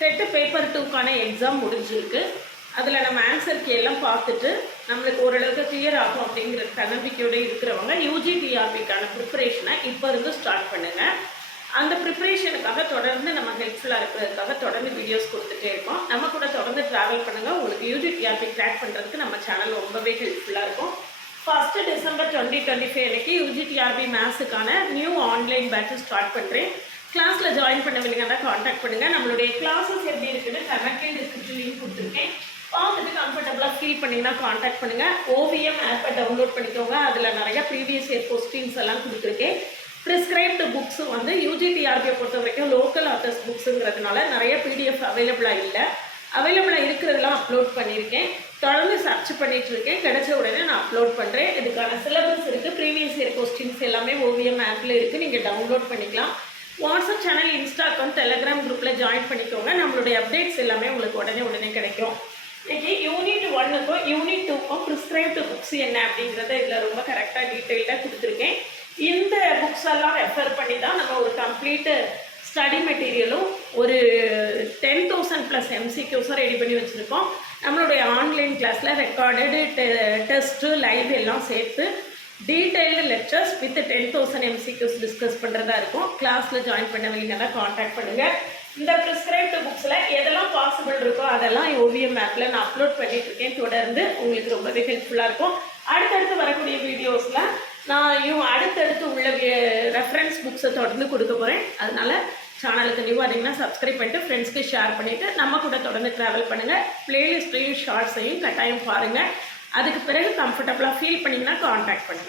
Dead paper 2க்கான exam முடிஞ்சிருக்கு. அதில் நம்ம ஆன்சர் கீ எல்லாம் பார்த்துட்டு நம்மளுக்கு ஓரளவுக்கு கிளியர் ஆகும் அப்படிங்கிற தன்னம்பிக்கையோடு இருக்கிறவங்க யூஜிடிஆர்பிக்கான ப்ரிப்பரேஷனை இப்போ இருந்து ஸ்டார்ட் பண்ணுங்கள். அந்த ப்ரிப்பரேஷனுக்காக தொடர்ந்து நம்ம ஹெல்ப்ஃபுல்லாக இருக்கிறதுக்காக தொடர்ந்து வீடியோஸ் கொடுத்துட்டே இருக்கோம். நம்ம கூட தொடர்ந்து ட்ராவல் பண்ணுங்கள். உங்களுக்கு யூஜிடிஆர்பி கிராக் பண்ணுறதுக்கு நம்ம சேனல் ரொம்பவே ஹெல்ப்ஃபுல்லாக இருக்கும். 1 டிசம்பர் 2025 அன்றைக்கி யூஜிடிஆர்பி மேத்ஸுக்கான நியூ ஆன்லைன் பேட்ச் ஸ்டார்ட் பண்ணுறேன். கிளாஸில் ஜாயின் பண்ணவில்லைங்கன்னா காண்டாக்ட் பண்ணுங்கள். நம்மளுடைய கிளாஸஸ் எப்படி இருக்குன்னு கனெக்டிவ் டிஸ்கிரிப்ஷன் லிங்க் கொடுத்துருக்கேன். பார்த்துட்டு கம்ஃபர்டபுளாக ஃபீல் பண்ணிங்கன்னா காண்டாக்ட் பண்ணுங்கள். ஓவிஎம் ஆப்பை டவுன்லோட் பண்ணிக்கோங்க. அதில் நிறையா ப்ரீவியஸ் இயர் கொஸ்டின்ஸ் எல்லாம் கொடுத்துருக்கேன். ப்ரிஸ்கிரைப்டு புக்ஸு வந்து யூஜிடிஆர்பியை பொறுத்த வரைக்கும் லோக்கல் ஆத்தர்ஸ் புக்ஸுங்கிறதுனால நிறைய பிடிஎஃப் அவைலபிளாக இல்லை. அவைலபிளாக இருக்கிறதெல்லாம் அப்லோட் பண்ணியிருக்கேன். தொடர்ந்து சர்ச் பண்ணிகிட்ருக்கேன். கிடைச்ச உடனே நான் அப்லோட் பண்ணுறேன். இதுக்கான சிலபஸ் இருக்குது. ப்ரீவியஸ் இயர் கொஸ்டின்ஸ் எல்லாமே ஓவிஎம் ஆப்பில் இருக்குது. நீங்கள் டவுன்லோட் பண்ணிக்கலாம். WhatsApp channel, Insta account, Telegram குரூப்பில் ஜாயின் பண்ணிக்கோங்க. நம்மளுடைய அப்டேட்ஸ் எல்லாமே உங்களுக்கு உடனே கிடைக்கும். இன்றைக்கி யூனிட் 1க்கும் யூனிட் 2க்கும் ப்ரிஸ்கிரைப்டு புக்ஸ் என்ன அப்படிங்கிறத இதில் ரொம்ப கரெக்டாக டீட்டெயிலாக கொடுத்துருக்கேன். இந்த புக்ஸ் எல்லாம் ரெஃபர் பண்ணி தான் நம்ம ஒரு கம்ப்ளீட்டு ஸ்டடி மெட்டீரியலும் ஒரு 10,000+ எம்சிக்யூஸும் ரெடி பண்ணி வச்சுருக்கோம். நம்மளுடைய ஆன்லைன் கிளாஸில் ரெக்கார்டடு டெஸ்ட்டு லைவ் எல்லாம் சேர்த்து detailed lectures with 10,000 MCQs discuss பண்ணுறதா இருக்கும். கிளாஸில் ஜாயின் பண்ணவங்கன்னா காண்டாக்ட் பண்ணுங்கள். இந்த ப்ரிஸ்கிரைப்டு புக்ஸில் எதெல்லாம் பாசிபிள் இருக்கோ அதெல்லாம் ஓவிஎம் ஆப்பில் நான் அப்லோட் பண்ணிகிட்ருக்கேன். தொடர்ந்து உங்களுக்கு ரொம்பவே ஹெல்ப்ஃபுல்லாக இருக்கும். அடுத்தடுத்து வரக்கூடிய வீடியோஸில் நான் அடுத்தடுத்து உள்ள ரெஃபரன்ஸ் புக்ஸை தொடர்ந்து கொடுக்க போகிறேன். அதனால் சேனலுக்கு நியூ வந்தீங்கன்னா சப்ஸ்கிரைப் பண்ணிட்டு ஃப்ரெண்ட்ஸ்க்கு ஷேர் பண்ணிவிட்டு நம்ம கூட தொடர்ந்து ட்ராவல் பண்ணுங்கள். ப்ளேலிஸ்ட்டையும் ஷார்ட்ஸையும் கட்டாயம் பாருங்கள். அதுக்கு பிறகு கம்ஃபர்டபுளாக ஃபீல் பண்ணிங்கன்னா காண்டாக்ட் பண்ணுங்கள்.